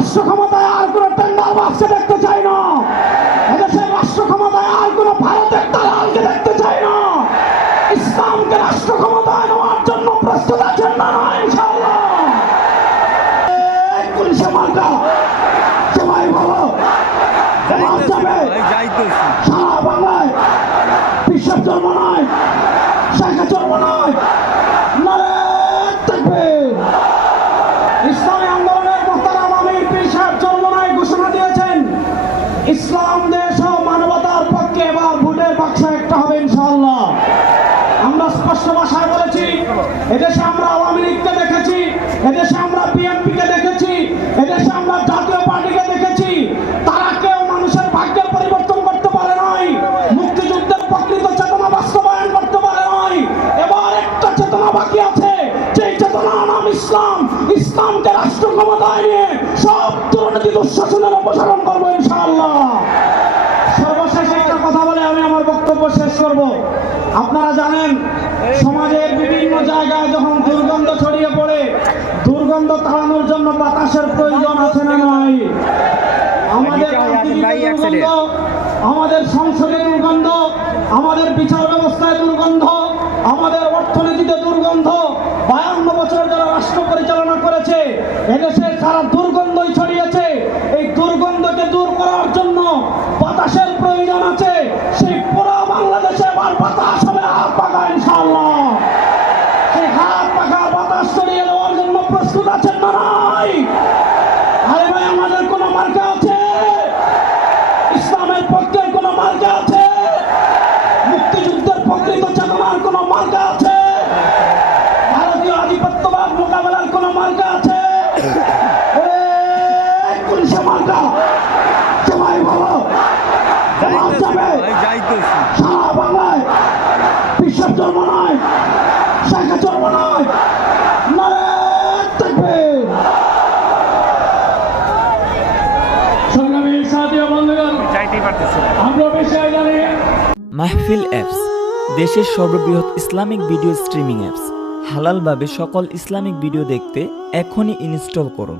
রাষ্ট্র ক্ষমতায় আর কোন টেন্ডার বাক্সে দেখতে চাই না। এদেশের রাষ্ট্র ক্ষমতায় আর কোন ভারতের দালালকে দেখতে চাই না। ইসলামকে রাষ্ট্র ক্ষমতায় নেওয়ার জন্য প্রস্তুত আছেন না? ইনশাআল্লাহ। পুলিশে মার্কা সবাই বলো সারা বাংলায় বিশ্ব জন্ম নয়, শাখা জন্ম নয়। নারায়ে তাকবীর। ইসলামী আন্দোলনের মোহতারাম আমির পীর সাহেব চরমনায় ঘোষণা দিয়েছেন, ইসলাম দেশ ও মানবতার পক্ষে এবার ভোটের বাক্স একটা হবে ইনশাআল্লাহ। আমরা স্পষ্ট ভাষায় বলেছি, এদেশে আমরা আওয়ামী লীগকে দেখেছি, এদেশে আমরা বিএনপিকে দেখেছি, এদেশে আমরা জাতীয় পার্টিকে দেখেছি। তারা কেউ মানুষের ভাগ্যের পরিবর্তন করতে পারে নাই, মুক্তিযুদ্ধের প্রকৃত চেতনা বাস্তবায়ন করতে পারে নাই। এবার একটা চেতনা বাকি আছে, যেই চেতনার নাম ইসলাম। ইসলামকে রাষ্ট্র ক্ষমতায় নিয়ে সব দুর্নীতি দুঃশাসনের অপসারণ করবো ইনশাআল্লাহ। সর্বশেষ একটা কথা বলে আমি আমার বক্তব্য শেষ করব। আপনারা জানেন, সমাজের বিভিন্ন জায়গায় যখন দুর্গন্ধ ছড়িয়ে পড়ে, দুর্গন্ধ তাড়ানোর জন্য বাতাসের প্রয়োজন আছে না নাই? আমাদের দুর্গন্ধ, আমাদের সংসদে দুর্গন্ধ, আমাদের বিচার ব্যবস্থায় দুর্গন্ধ, আমাদের অর্থনীতিতে দুর্গন্ধ। 52 বছর যারা রাষ্ট্র পরিচালনা করেছে, এদেশের সারা দুর্গন্ধই ছড়িয়েছে। এই দুর্গন্ধকে দূর করার জন্য বাতাসের প্রয়োজন আছে। সেই পুরো বাংলাদেশে এবার বাতাস হবে হাত পাকা ইনশাআল্লাহ। সেই হাত পাকা বাতাস ছড়িয়ে দেওয়ার জন্য প্রস্তুত আছেন না নাই? আরে ভাই, আমাদের কোন মার্কা আছে? ইসলামের পক্ষের কোন মার্কা আছে? মুক্তিযুদ্ধের প্রকৃত চেতনার কোন মার্কা আছে? ভারতীয় আধিপত্যবাদ মোকাবেলার কোন মার্কা আছে? পুলিশে মার্কা সবাই বলো সারা বাংলায় বিশ্ব জন্ম নয়, শাখা জন্ম নয়। নারায়ে তাকবীর। সংগ্রামী সাথী ও বন্ধুগণ, আমরা বিষয় জানি মাহফিল অ্যাপস দেশের সর্ববৃহৎ ইসলামিক ভিডিও স্ট্রিমিং অ্যাপস। হালালভাবে সকল ইসলামিক ভিডিও দেখতে এখনই ইনস্টল করুন।